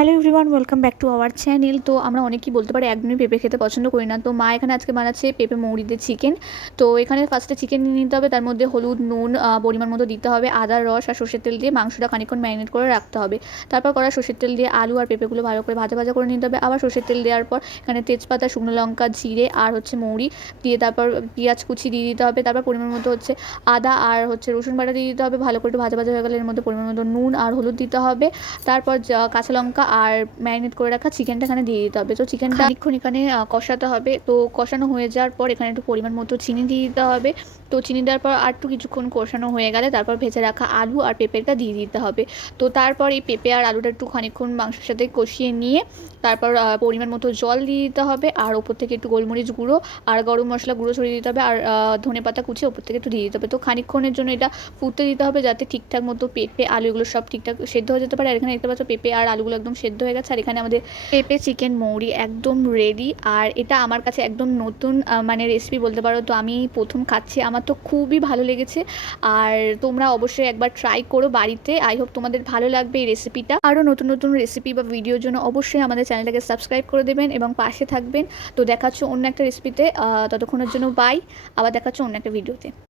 Hello everyone welcome back to our channel তো আমরা অনেকেই বলতে পারি একদমই পেঁপে খেতে পছন্দ করি না। তো মা এখানে আজকে বানাচ্ছে পেঁপে মৌরি দিয়ে চিকেন তো এখানে ফার্স্টে চিকেন নিয়ে নিতে হবে, তার মধ্যে হলুদ, নুন পরিমাণ মতো দিতে হবে। আদার রস আর সর্ষের তেল দিয়ে মাংসটা খানিকক্ষণ ম্যারিনেট করে রাখতে হবে। তারপর করা সর্ষের তেল দিয়ে আলু আর পেঁপেগুলো ভালো করে ভাজা ভাজা করে নিতে হবে। আবার সর্ষের তেল দেওয়ার পর এখানে তেজপাতা, শুকনো লঙ্কা, জিরে আর হচ্ছে মৌরি দিয়ে তারপর পেঁয়াজ কুচি দিয়ে দিতে হবে। তারপর পরিমাণ মতো হচ্ছে আদা আর হচ্ছে রসুন বাটা দিয়ে দিতে হবে। ভালো করে একটু ভাজা ভাজা হয়ে গেলে এর মধ্যে পরিমাণ মতো নুন আর হলুদ দিতে হবে। তারপর কাঁচা লঙ্কা আর ম্যারিনেট করে রাখা চিকেনটা এখানে দিয়ে দিতে হবে। তো চিকেনটা খানিকক্ষণ এখানে কষাতে হবে। তো কষানো হয়ে যাওয়ার পর এখানে একটু পরিমাণ মতো চিনি দিয়ে দিতে হবে। তো চিনি দেওয়ার পর আর একটু কিছুক্ষণ কষানো হয়ে গেলে তারপর ভেজে রাখা আলু আর পেঁপেটা দিয়ে দিতে হবে। তো তারপর এই পেঁপে আর আলুটা একটু খানিকক্ষণ মাংসের সাথে কষিয়ে নিয়ে তারপর পরিমাণ মতো জল দিয়ে দিতে হবে। আর ওপর থেকে একটু গোলমরিচ গুঁড়ো আর গরম মশলা গুঁড়ো ছড়িয়ে দিতে হবে। আর ধনে পাতা কুচিয়ে ওপর থেকে একটু দিয়ে দিতে হবে। তো খানিকক্ষণের জন্য এটা ফুটতে দিতে হবে যাতে ঠিকঠাক মতো পেঁপে আলু এগুলো সব ঠিকঠাক সেদ্ধ হয়ে যেতে পারে। আর এখানে দেখতে পাচ্ছ পেঁপে আর আলুগুলো একদম সেদ্ধ হয়ে গেছে, আর এখানে আমাদের পেঁপে, চিকেন, মৌরি একদম রেডি আর এটা আমার কাছে একদম নতুন মানে রেসিপি বলতে পারো। তো আমি প্রথম খাচ্ছি, আমার তো খুবই ভালো লেগেছে, আর তোমরা অবশ্যই একবার ট্রাই করো বাড়িতে। আই হোপ তোমাদের ভালো লাগবে এই রেসিপিটা আরও নতুন নতুন রেসিপি বা ভিডিওর জন্য অবশ্যই আমাদের চ্যানেলটাকে সাবস্ক্রাইব করে দেবেন এবং পাশে থাকবেন। তো দেখাচ্ছ অন্য একটা রেসিপিতে ততক্ষণের জন্য বাই আবার দেখাচ্ছ অন্য একটা ভিডিওতে